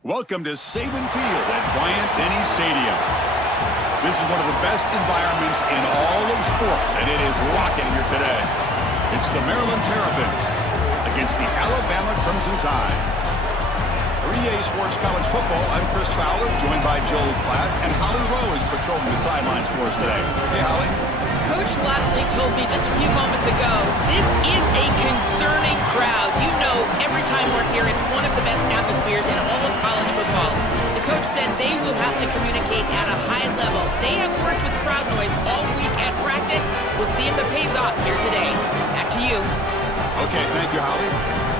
Welcome to Saban Field at Bryant-Denny Stadium. This is one of the best environments in all of sports, and it is rocking here today. It's the Maryland Terrapins against the Alabama Crimson Tide. For EA Sports College Football, I'm Chris Fowler, joined by Joel Klatt, and Holly Rowe is patrolling the sidelines for us today. Hey, Holly. Coach Locksley told me just a few moments ago, this is a concerning crowd. You know, every time we're here, it's one of the best atmospheres in all of college football. The coach said they will have to communicate at a high level. They have worked with crowd noise all week at practice. We'll see if it pays off here today. Back to you. Okay, thank you, Holly.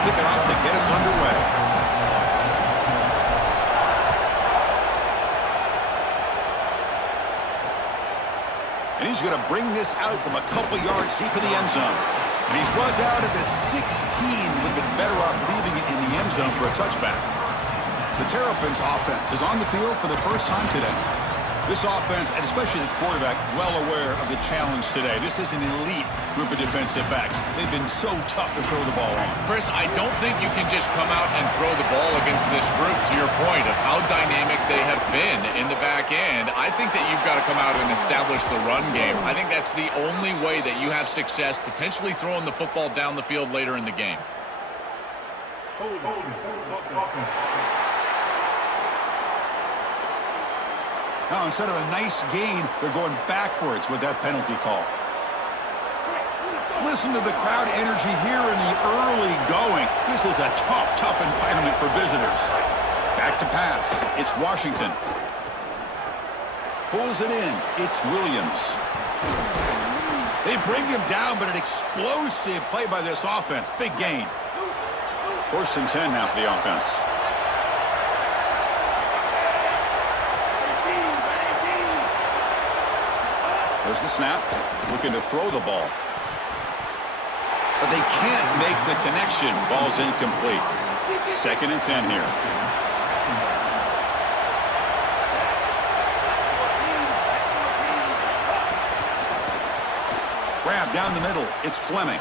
Kick it off to get us underway. And he's going to bring this out from a couple yards deep in the end zone. And he's brought down at the 16. Would have been better off leaving it in the end zone for a touchback. The Terrapins offense is on the field for the first time today. This offense, and especially the quarterback, well aware of the challenge today. This is an elite group of defensive backs. They've been so tough to throw the ball on. Chris, I don't think you can just come out and throw the ball against this group, to your point of how dynamic they have been in the back end. I think that you've got to come out and establish the run game. I think that's the only way that you have success, potentially throwing the football down the field later in the game. Now, instead of a nice gain, they're going backwards with that penalty call. Listen to the crowd energy here in the early going. This is a tough environment for visitors. Back to pass. It's Washington. Pulls it in. It's Williams. They bring him down, but an explosive play by this offense. Big gain. 1st and 10 now for the offense. There's the snap. Looking to throw the ball. But they can't make the connection. Ball's incomplete. 2nd and 10 here. Grab down the middle. It's Fleming.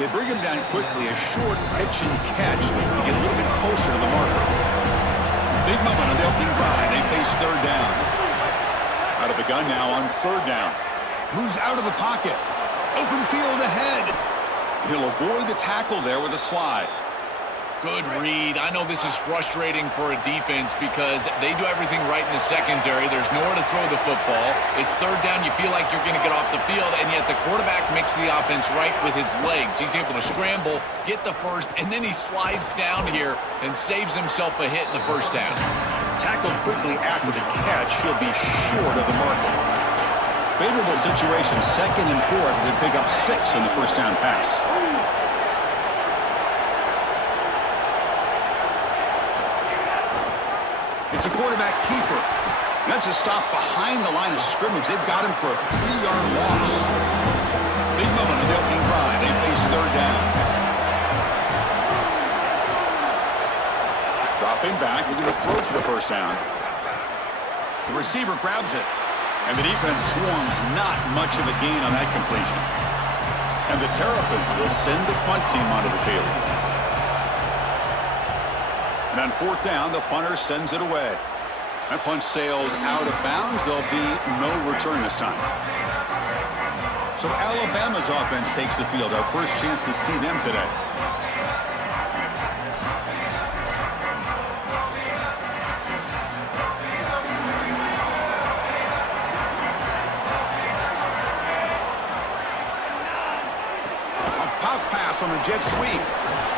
They bring him down quickly. A short pitch and catch to get a little bit closer to the marker. Big moment on the opening drive. They face 3rd down. Out of the gun now on 3rd down. Moves out of the pocket. Open field ahead. He'll avoid the tackle there with a slide. Good read. I know this is frustrating for a defense because they do everything right in the secondary. There's nowhere to throw the football. It's 3rd down. You feel like you're going to get off the field, and yet the quarterback makes the offense right with his legs. He's able to scramble, get the first, and then he slides down here and saves himself a hit in the 1st down. Tackled quickly after the catch. He'll be short of the marker. Favorable situation, 2nd and 4. They pick up 6 on the 1st down pass. It's a quarterback keeper. That's a stop behind the line of scrimmage. They've got him for a 3-yard loss. Big moment on the opening drive. They face 3rd down. Dropping back, looking to throw for the 1st down. The receiver grabs it. And the defense swarms, not much of a gain on that completion. And the Terrapins will send the punt team onto the field. And on 4th down, the punter sends it away. That punt sails out of bounds. There'll be no return this time. So Alabama's offense takes the field. Our first chance to see them today. On the jet sweep.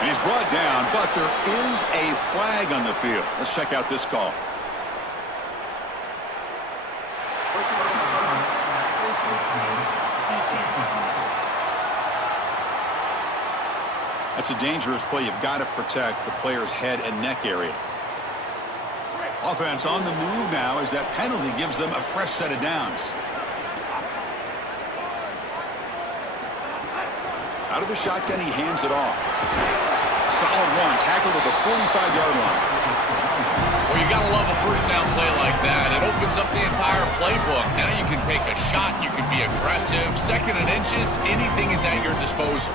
And he's brought down, but there is a flag on the field. Let's check out this call. That's a dangerous play. You've got to protect the player's head and neck area. Offense on the move now as that penalty gives them a fresh set of downs. Out of the shotgun, he hands it off. Solid run, tackled at the 45-yard line. Well, you got to love a first down play like that. It opens up the entire playbook. Now you can take a shot. You can be aggressive. Second and inches, anything is at your disposal.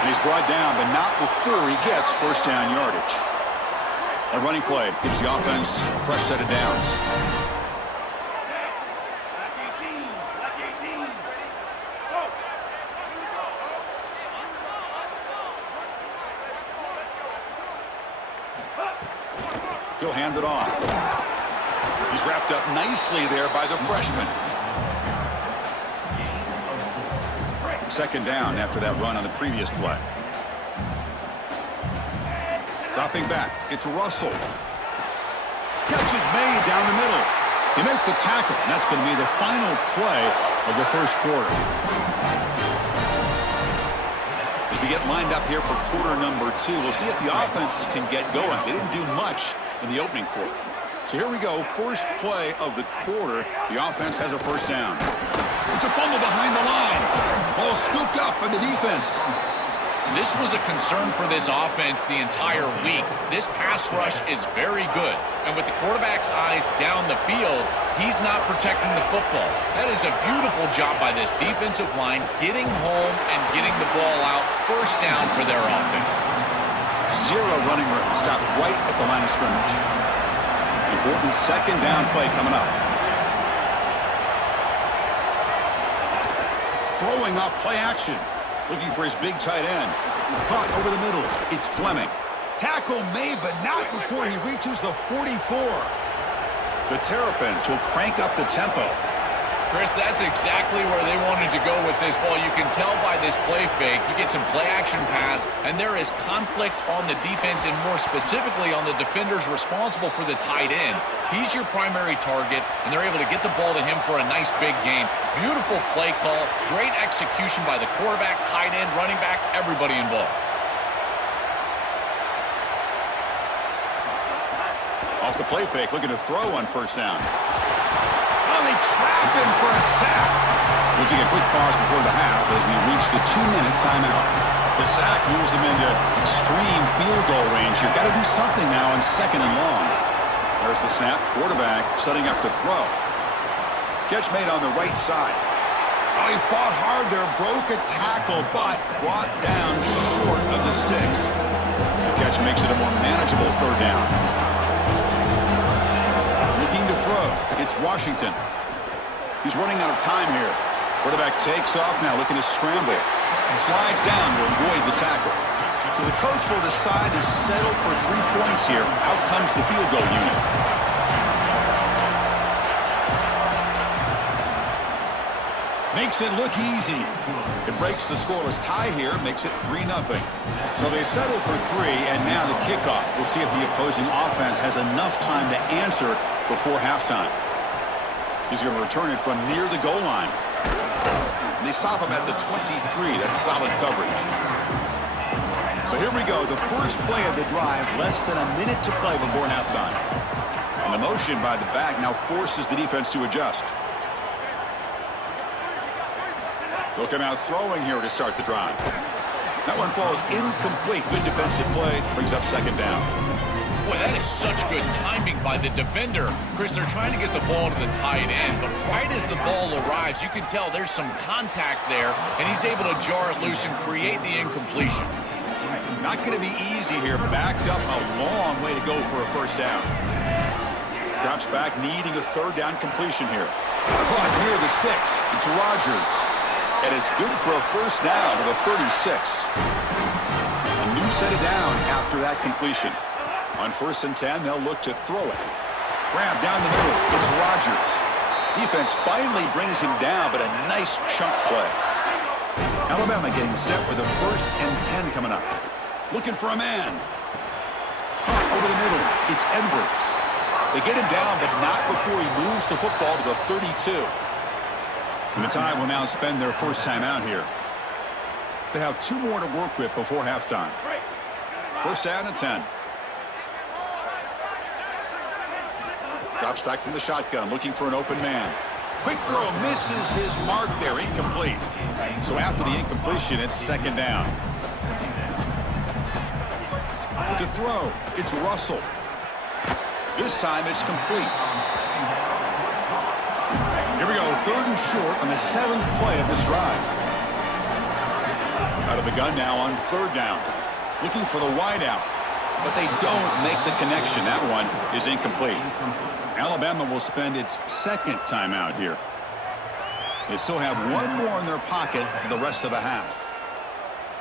And he's brought down, but not before he gets first down yardage. A running play gives the offense a fresh set of downs. He'll hand it off. He's wrapped up nicely there by the freshman. Second down after that run on the previous play. Dropping back, it's Russell. Catch is made down the middle. He makes the tackle, and that's going to be the final play of the first quarter. As we get lined up here for quarter number 2, we'll see if the offenses can get going. They didn't do much in the opening quarter. So here we go, first play of the quarter. The offense has a first down. It's a fumble behind the line. Ball scooped up by the defense. This was a concern for this offense the entire week. This pass rush is very good. And with the quarterback's eyes down the field, he's not protecting the football. That is a beautiful job by this defensive line, getting home and getting the ball out. First down for their offense. Zero running room. Stopped right at the line of scrimmage. Important second down play coming up. Throwing up, play action. Looking for his big tight end. Caught over the middle. It's Fleming. Tackle made, but not before he reaches the 44. The Terrapins will crank up the tempo. Chris, that's exactly where they wanted to go with this ball. You can tell by this play fake. You get some play action pass, and there is conflict on the defense, and more specifically on the defenders responsible for the tight end. He's your primary target, and they're able to get the ball to him for a nice big gain. Beautiful play call, great execution by the quarterback, tight end, running back, everybody involved. Off the play fake, looking to throw on first down. Oh, they trap him for a sack. We'll take a quick pause before the half as we reach the 2-minute timeout. The sack moves him into extreme field goal range. You've got to do something now on second and long. There's the snap. Quarterback setting up to throw. Catch made on the right side. Oh, he fought hard there, broke a tackle, but brought down short of the sticks. The catch makes it a more manageable third down. Looking to throw. It's Washington. He's running out of time here. Quarterback takes off now, looking to scramble. Slides down to avoid the tackle. So the coach will decide to settle for 3 points here. Out comes the field goal unit. Makes it look easy. It breaks the scoreless tie here, makes it 3-0. So they settle for 3, and now the kickoff. We'll see if the opposing offense has enough time to answer before halftime. He's going to return it from near the goal line. And they stop him at the 23. That's solid coverage. So here we go, the first play of the drive, less than a minute to play before halftime. And the motion by the back now forces the defense to adjust. They'll come out throwing here to start the drive. That one falls incomplete. Good defensive play, brings up second down. Boy, that is such good timing by the defender. Chris, they're trying to get the ball to the tight end, but right as the ball arrives, you can tell there's some contact there, and he's able to jar it loose and create the incompletion. Not going to be easy here. Backed up a long way to go for a first down. Drops back, needing a third down completion here. Caught near the sticks. It's Rodgers. And it's good for a first down to the 36. A new set of downs after that completion. On 1st and 10, they'll look to throw it. Grab down the middle. It's Rodgers. Defense finally brings him down, but a nice chunk play. Alabama getting set for the 1st and 10 coming up. Looking for a man. Caught over the middle. It's Edwards. They get him down, but not before he moves the football to the 32. And the Tide will now spend their first time out here. They have 2 more to work with before halftime. First down and 10. Drops back from the shotgun, looking for an open man. Quick throw, misses his mark there, incomplete. So after the incompletion, it's second down. To throw, it's Russell. This time it's complete. Here we go, 3rd and short on the 7th play of this drive. Out of the gun now on 3rd down. Looking for the wide out, but they don't make the connection. That one is incomplete. Alabama will spend its 2nd timeout here. They still have one more in their pocket for the rest of the half.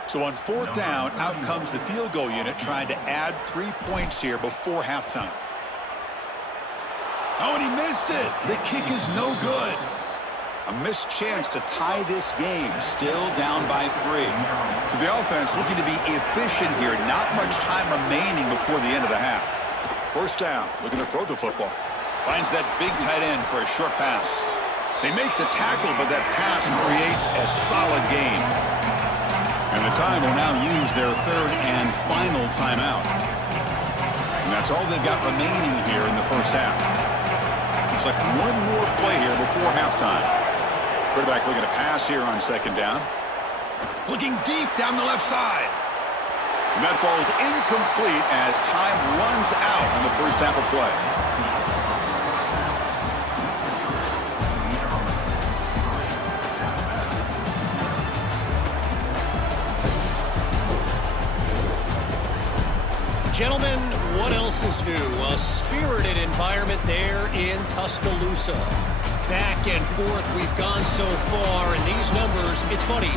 So on 4th down, out comes the field goal unit trying to add 3 points here before halftime. Oh, and he missed it. The kick is no good. A missed chance to tie this game, still down by 3. So the offense looking to be efficient here. Not much time remaining before the end of the half. 1st down, looking to throw the football. Finds that big tight end for a short pass. They make the tackle, but that pass creates a solid gain. And the time will now use their 3rd and final timeout. And that's all they've got remaining here in the first half. Looks like one more play here before halftime. Quarterback looking to pass here on 2nd down. Looking deep down the left side. And that falls incomplete as time runs out in the first half of play. Gentlemen, what else is new? A spirited environment there in Tuscaloosa. Back and forth we've gone so far, and these numbers, it's funny,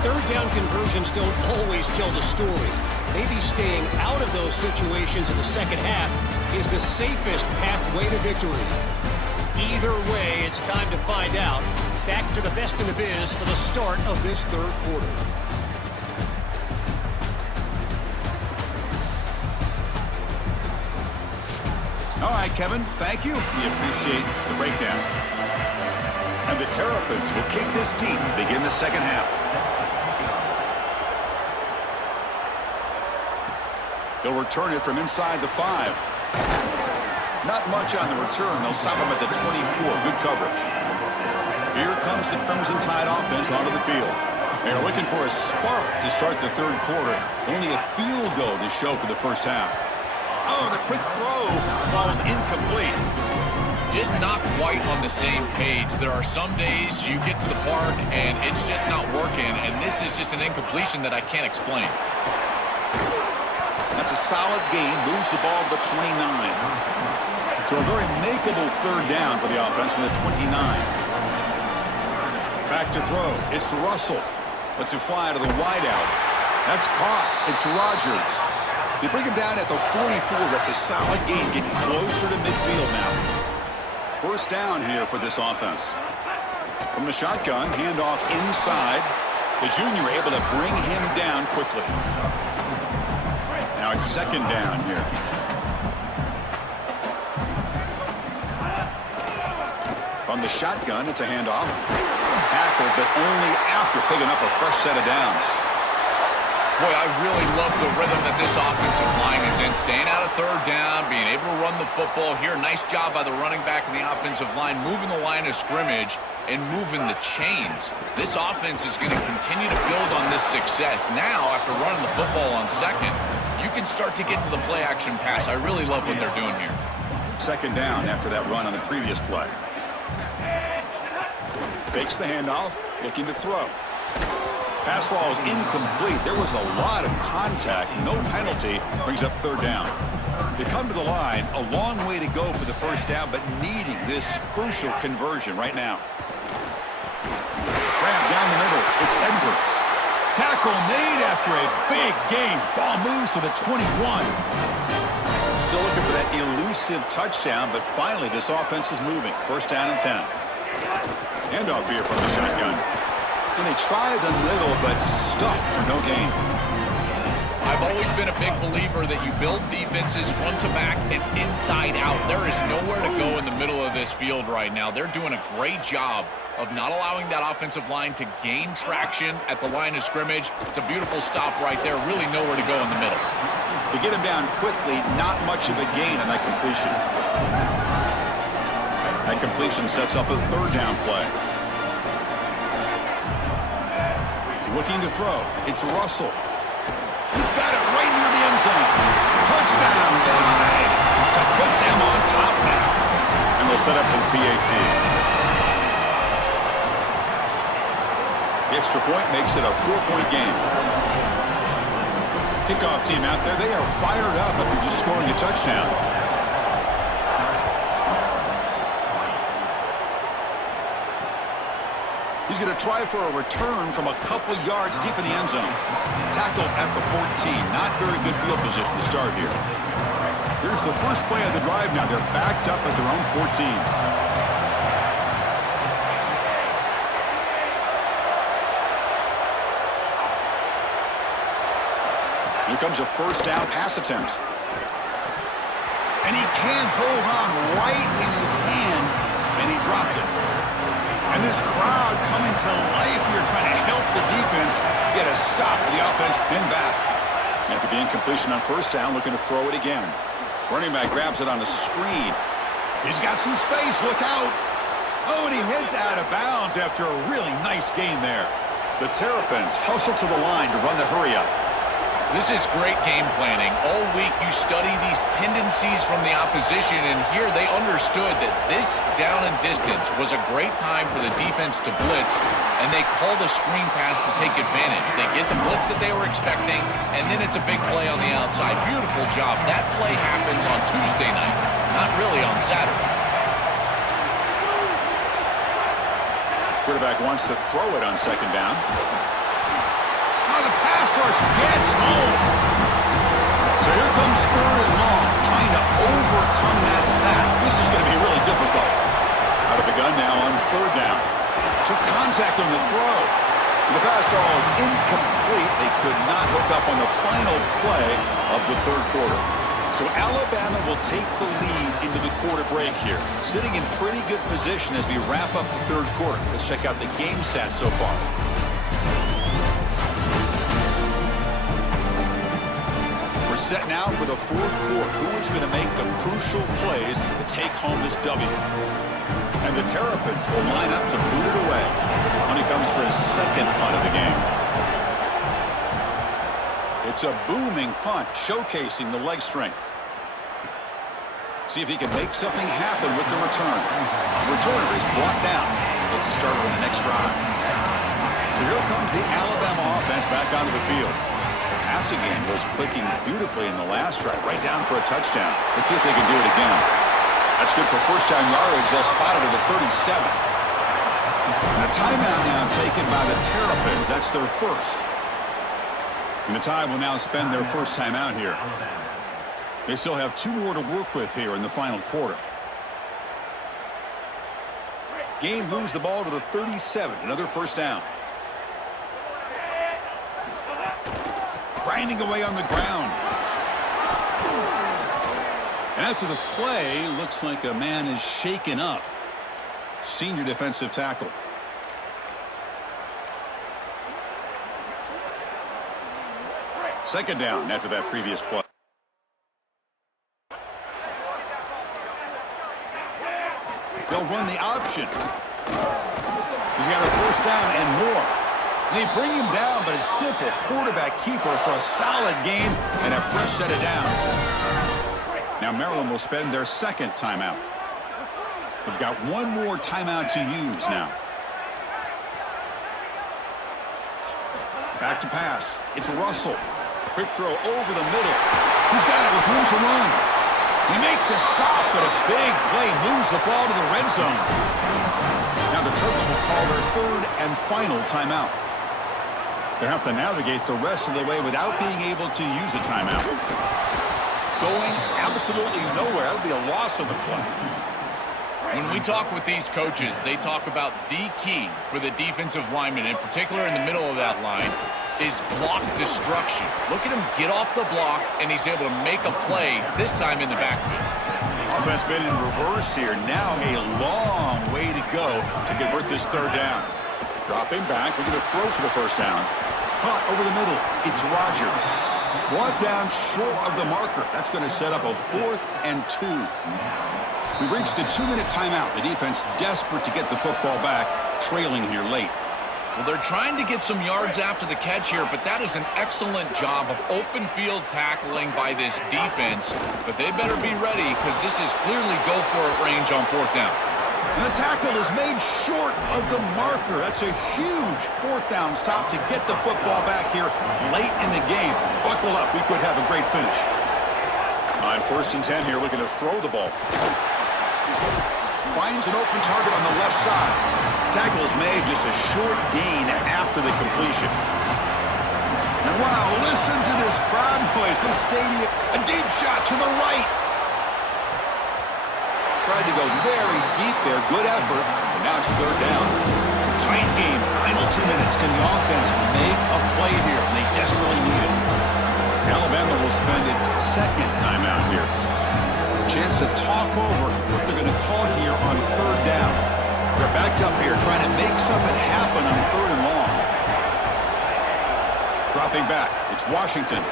3rd down conversions don't always tell the story. Maybe staying out of those situations in the second half is the safest pathway to victory. Either way, it's time to find out. Back to the best in the biz for the start of this 3rd quarter. All right, Kevin, thank you. We appreciate the breakdown. And the Terrapins will kick this deep and begin the second half. They'll return it from inside the 5. Not much on the return. They'll stop him at the 24. Good coverage. Here comes the Crimson Tide offense onto the field. They're looking for a spark to start the 3rd quarter. Only a field goal to show for the first half. Oh, the quick throw falls incomplete. Just not quite on the same page. There are some days you get to the park and it's just not working, and this is just an incompletion that I can't explain. That's a solid gain. Moves the ball to the 29. So a very makeable 3rd down for the offense with a 29. Back to throw. It's Russell. Lets it fly to the wideout. That's caught. It's Rodgers. They bring him down at the 44. That's a solid gain, getting closer to midfield now. 1st down here for this offense. From the shotgun, handoff inside. The junior able to bring him down quickly. Now it's 2nd down here. From the shotgun, it's a handoff. Tackle, but only after picking up a fresh set of downs. Boy, I really love the rhythm that this offensive line is in. Staying out of 3rd down, being able to run the football here. Nice job by the running back and the offensive line, moving the line of scrimmage and moving the chains. This offense is going to continue to build on this success. Now, after running the football on 2nd, you can start to get to the play-action pass. I really love what they're doing here. 2nd down after that run on the previous play. Fakes the handoff, looking to throw. Pass falls incomplete. There was a lot of contact. No penalty. Brings up 3rd down. They come to the line. A long way to go for the first down, but needing this crucial conversion right now. Grab down the middle. It's Edwards. Tackle made after a big gain. Ball moves to the 21. Still looking for that elusive touchdown, but finally this offense is moving. 1st down and 10. Handoff here from the shotgun. And they try the middle, but stuffed for no gain. I've always been a big believer that you build defenses front to back and inside out. There is nowhere to go in the middle of this field right now. They're doing a great job of not allowing that offensive line to gain traction at the line of scrimmage. It's a beautiful stop right there. Really nowhere to go in the middle. To get him down quickly, not much of a gain on that completion. That completion sets up a 3rd down play. Looking to throw. It's Russell. He's got it right near the end end zone. Touchdown, tied to put them on top now. And they'll set up for the PAT. The extra point makes it a 4-point game. Kickoff team out there, they are fired up after just scoring a touchdown. He's going to try for a return from a couple yards deep in the end zone. Tackled at the 14. Not very good field position to start here. Here's the first play of the drive now. They're backed up at their own 14. Here comes a first down pass attempt. And he can't hold on right in his hands, and he dropped it. And this crowd coming to life here trying to help the defense get a stop. The offense pinned back. After the incompletion on first down, looking to throw it again. Running back grabs it on the screen. He's got some space. Look out. Oh, and he heads out of bounds after a really nice game there. The Terrapins hustle to the line to run the hurry up. This is great game planning. All week you study these tendencies from the opposition, and here they understood that this down and distance was a great time for the defense to blitz, and they called a screen pass to take advantage. They get the blitz that they were expecting, and then it's a big play on the outside. Beautiful job. That play happens on Tuesday night, not really on Saturday. Quarterback wants to throw it on second down. The pass rush gets home. So here comes third and long, trying to overcome that sack. This is going to be really difficult. Out of the gun now on third down. Took contact on the throw. The pass ball is incomplete. They could not hook up on the final play of the third quarter. So Alabama will take the lead into the quarter break here. Sitting in pretty good position as we wrap up the third quarter. Let's check out the game stats so far. Set now for the fourth quarter. Who is going to make the crucial plays to take home this W? And the Terrapins will line up to boot it away when he comes for his second punt of the game. It's a booming punt, showcasing the leg strength. See if he can make something happen with the return. The returner is brought down. Looks to start on the next drive. So here comes the Alabama offense back onto the field. Passing game was clicking beautifully in the last drive, right down for a touchdown. Let's see if they can do it again. That's good for first-down yardage. They'll spot it at the 37. And a timeout now taken by the Terrapins. That's their first. And the Tide will now spend their first timeout here. They still have 2 more to work with here in the final quarter. Gain moves the ball to the 37. Another first down. Grinding away on the ground. And after the play, looks like a man is shaken up. Senior defensive tackle. Second down after that previous play. They'll run the option. He's got a first down and more. They bring him down, but a simple quarterback keeper for a solid game and a fresh set of downs. Now Maryland will spend their second timeout. They've got one more timeout to use now. Back to pass. It's Russell. Quick throw over the middle. He's got it with room to run. He makes the stop, but a big play moves the ball to the red zone. Now the Terps will call their third and final timeout. They'll have to navigate the rest of the way without being able to use a timeout. Going absolutely nowhere. That'll be a loss on the play. When we talk with these coaches, they talk about the key for the defensive lineman, in particular in the middle of that line, is block destruction. Look at him get off the block, and he's able to make a play, this time in the backfield. Offense been in reverse here. Now a long way to go to convert this third down. Dropping back, looking to throw for the first down. Caught over the middle. It's Rodgers. Brought down short of the marker. That's going to set up a 4th and 2. We've reached the 2-minute timeout. The defense desperate to get the football back, trailing here late. Well, they're trying to get some yards after the catch here, but that is an excellent job of open field tackling by this defense. But they better be ready because this is clearly go-for-it range on 4th down. And the tackle is made short of the marker. That's a huge 4th down stop to get the football back here late in the game. Buckle up. We could have a great finish. On 1st and 10 here, looking to throw the ball. Finds an open target on the left side. Tackle is made, just a short gain after the completion. And wow, listen to this crowd noise. This stadium, a deep shot to the right. Tried to go very deep there. Good effort. And now it's 3rd down. Tight game. Final 2 minutes. Can the offense make a play here? They desperately need it. Alabama will spend its 2nd timeout here. Chance to talk over what they're going to call here on 3rd down. They're backed up here trying to make something happen on 3rd and long. Dropping back. It's Washington.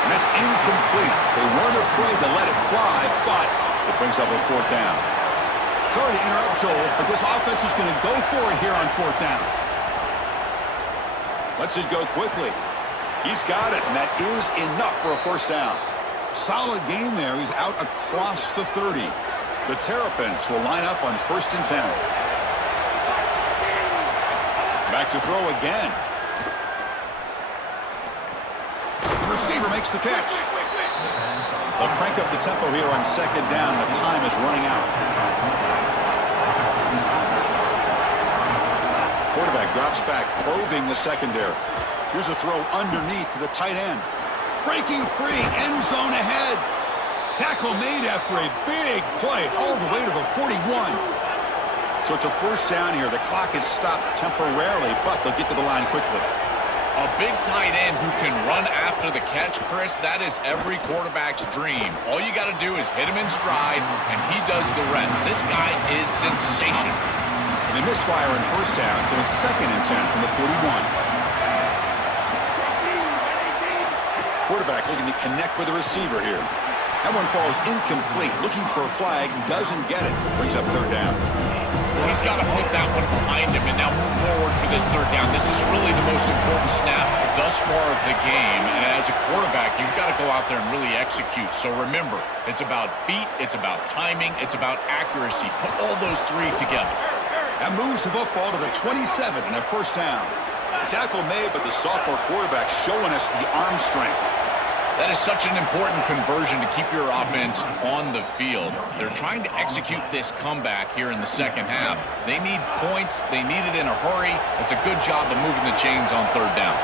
And that's incomplete. They weren't afraid to let it fly, but it brings up a 4th down. Sorry to interrupt, Joel, but this offense is going to go for it here on 4th down. Lets it go quickly. He's got it, and that is enough for a 1st down. Solid gain there. He's out across the 30. The Terrapins will line up on 1st and 10. Back to throw again. The receiver makes the catch. They'll crank up the tempo here on 2nd down. The time is running out. Quarterback drops back, probing the secondary. Here's a throw underneath to the tight end. Breaking free, end zone ahead. Tackle made after a big play all the way to the 41. So it's a 1st down here. The clock is stopped temporarily, but they'll get to the line quickly. A big tight end who can run after the catch, Chris, that is every quarterback's dream. All you got to do is hit him in stride, and he does the rest. This guy is sensational. They misfire in 1st down, so it's 2nd and 10 from the 41. Quarterback looking to connect with the receiver here. That one falls incomplete. Looking for a flag, doesn't get it. Brings up 3rd down. Well, he's got to put that one behind him and now move forward for this 3rd down. This is really the most important snap thus far of the game. And as a quarterback, you've got to go out there and really execute. So remember, it's about feet, it's about timing, it's about accuracy. Put all those 3 together. That moves the football to the 27 and a 1st down. The tackle made, but the sophomore quarterback showing us the arm strength. That is such an important conversion to keep your offense on the field. They're trying to execute this comeback here in the 2nd half. They need points. They need it in a hurry. It's a good job of moving the chains on 3rd down.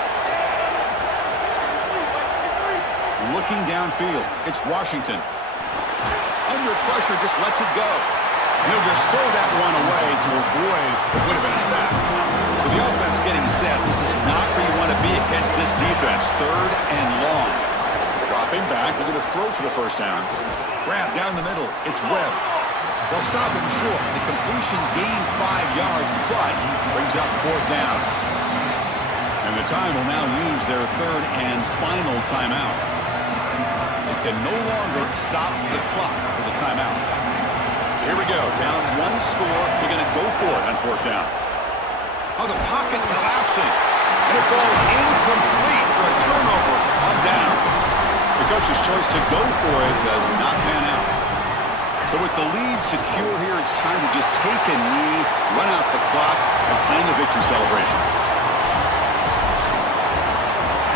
Looking downfield, it's Washington. Under pressure, just lets it go. And he'll just throw that one away to avoid what would have been a sack. So the offense getting set. This is not where you want to be against this defense. 3rd and long. Dropping back, looking to throw for the 1st down. Grab down the middle. It's Webb. They'll stop him short. The completion gained 5 yards, but brings up 4th down. And the time will now use their 3rd and final timeout. They can no longer stop the clock with the timeout. So here we go. Down 1 score. They're going to go for it on 4th down. Oh, the pocket collapsing. And it falls incomplete for a turnover on downs. The coach's choice to go for it does not pan out. So with the lead secure here, it's time to just take a knee, run out the clock, and plan the victory celebration.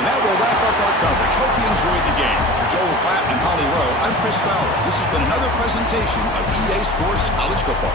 And that will wrap up our coverage. Hope you enjoyed the game. For Joel Klatt and Holly Rowe, I'm Chris Fowler. This has been another presentation of EA Sports College Football.